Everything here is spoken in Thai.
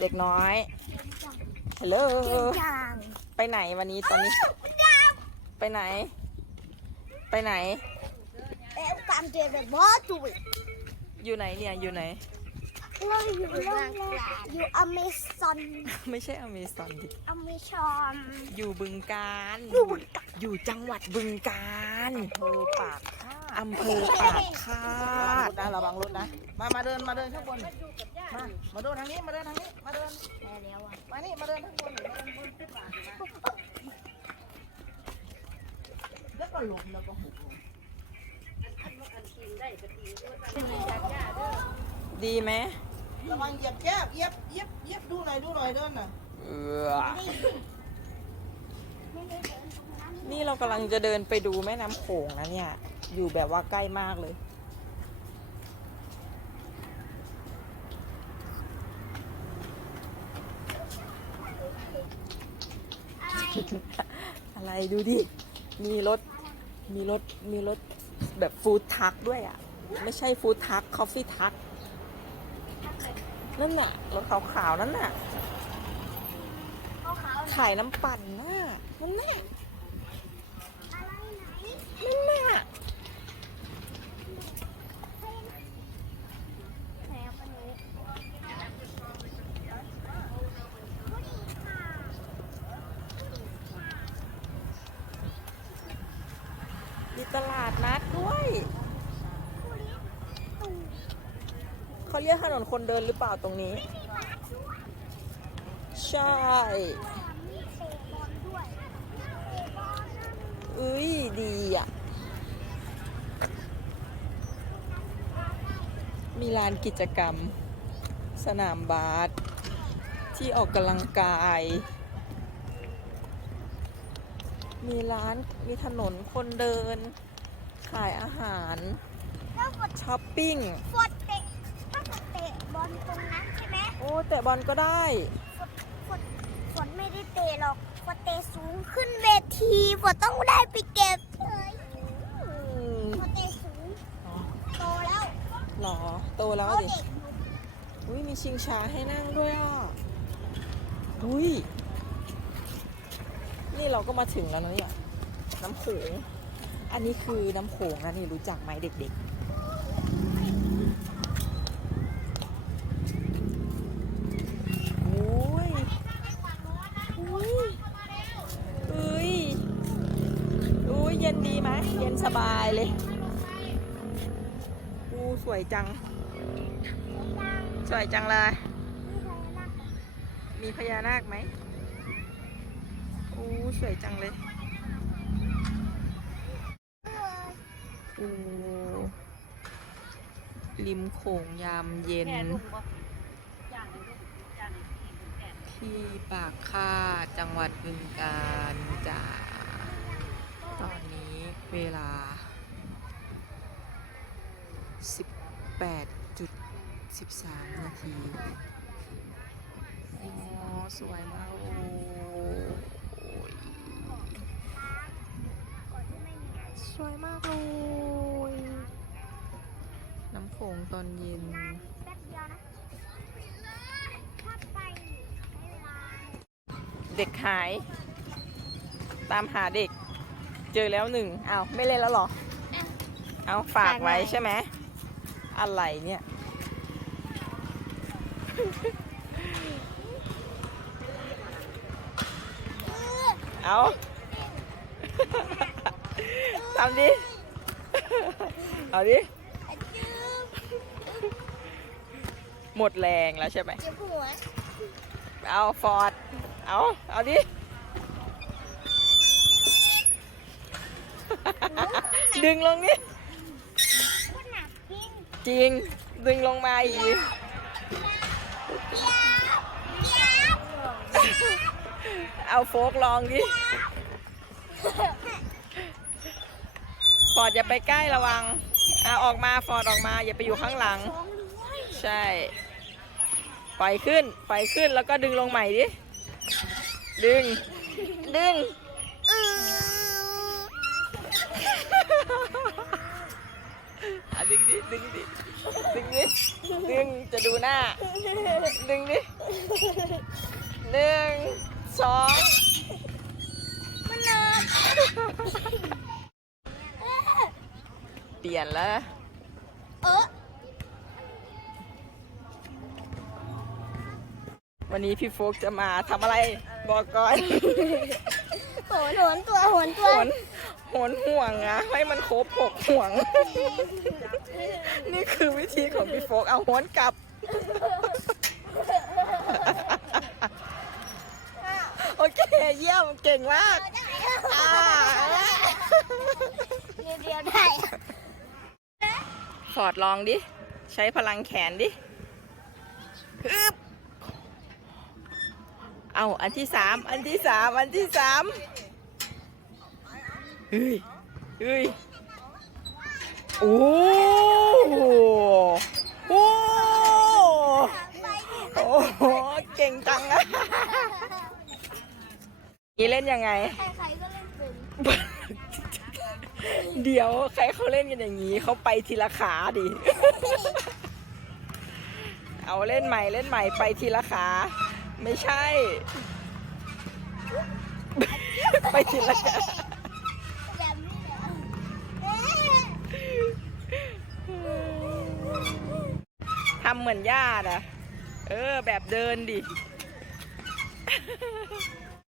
เด็กน้อยฮัลโหลอย่างไปไหนวันนี้ตอนนี้ ไปไหน ไปไหนแล้วตามเจอแบบว่าจุยอยู่ไหนเนี่ย อยู่ไหนเราอยู่โรงแรมอยู่อเมซอน ไม่ใช่อเมซอนดิอเมซอนอยู่บึงการ อยู่บึงกาฬอยู่จังหวัดบึงการอำเภอปากคาด อำเภอปากคาดนะระวังรถนะ มา มาเดิน มาเดินข้างบน มา มาเดินทางนี้ มาเดินทางนี้ มาเดินแล้วอะมานี่ มาเดินข้างบนมาเดินบนขึ้นมาแล้วก็ลงแล้วก็หุบลงดีไหมระวังเหยียบแก้วเหยียบเหยียบเหยียบดูหน่อย ดูหน่อยเดินน่ะเออนี่เรากำลังจะเดินไปดูแม่น้ำโขงนะเนี่ย อยู่แบบว่าใกล้มากเลย อะไรดูดิ มีรถ มีรถ มีรถแบบฟู้ดทักด้วยอะ ไม่ใช่ฟู้ดทักคอฟฟี่ทัก นั่นน่ะ รถขาวๆ นั่นน่ะเขาขาวขายน้ำปั่นน่ะนั่นน่ะ อะไรไหน นั่นน่ะ ไหนเอาไปนี้ผู้ดีค่ะ มีตลาดนัดด้วย เขาเรียกถนนคนเดินหรือเปล่าตรงนี้ ใช่อลด้ยดีอะ มีลานกิจกรรม สนามบาสที่ออกกำลังกาย มีร้านมีถนนคนเดิน ขายอาหาร แล้วฝนช้อปปิ้งฝนเตะถ้าฝนเตะบอลตรงนั้นใช่ไหมโอ้แต่บอลก็ได้ฝนฝนฝนไม่ได้เตะหรอกฝนเตะสูงขึ้นเวทีฝนต้องได้ไปเก็บเลยฝนเตะสูงโตแล้วหรอ โตแล้วเขาดิ เด็กอยู่อุ้ยมีชิงช้าให้นั่งด้วยอะ อุ้ย นี่เราก็มาถึงแล้วนะเนี่ยน้ำโขง อันนี้คือน้ำโขงนะนี่รู้จักไหมเด็กๆอุ้ยอุ้ยอุ้ยอุ้ยเย็นดีไหมเย็นสบายเลยอู้สวยจัง สวยจังเลย มีพญานาคไหม สวยจังเลยโอ้ริมโขงยามเย็น ที่ปากคาดจังหวัดบึงกาฬจ้าตอนนี้เวลา 18.13 นาทีอ๋อสวยมากโอ้ วยมากเลยน้ำโขงตอนเย็นแป๊บเดียวนะถ้าไปใช้เวลาเด็กหาย ตามหาเด็ก เจอแล้วหนึ่งอ้าวไม่เล่นแล้วเหรอ เอาฝากไว้ใช่ไหมอะไรเนี่ย เอา ทำดิ เอาดิ จืบหมดแรงแล้วใช่ไหมเจ็บหัวเอาฟอร์ด เอา เอาดิ ดึงลงนี่คุณหนักจริงจริง ดึงลงมาอีกเอาโฟกลองดิ ฟอร์ดอย่าไปใกล้ระวังเอาออกมาฟอร์ดออกมา อย่าไปอยู่ข้างหลัง ใช่ ปล่อยขึ้น ปล่อยขึ้นแล้วก็ดึงลงใหม่ดิ ดึง ดึงอะดึงดิ ดึงดิ ดึงดิ ดึง จะดูหน้า ดึงดิหนึ่งสองมันเนิร์ เปลี่ยนแล้วเออวันนี้พี่โฟกจะมาทำอะไรบอกก่อนโหนโหนตัวโหนตัโหวนโหนห่วงอะให้มันครบหกห่วง นี่คือวิธีของพี่โฟกเอาโหนกลับ โอเค เยี่ยมเก่งมากอ่า เดียวเดียวได้ ฟอร์ดลองดิ ใช้พลังแขนดิฮึบเอาอันที่สามอันที่สามอันที่สามเฮ้ยเฮ้ยโอ้โหโอ้โอ้โหเก่งจังอะนี่เล่นยังไง ใครๆก็เล่นเป็น เดี๋ยวใครเขาเล่นกันอย่างนี้เขาไปทีละขาดิ เอาเล่นใหม่เล่นใหม่ไปทีละขา ไม่ใช่ ไปทีละขาแบบนี้เหรอทำเหมือนญาติอะเออแบบเดินดิ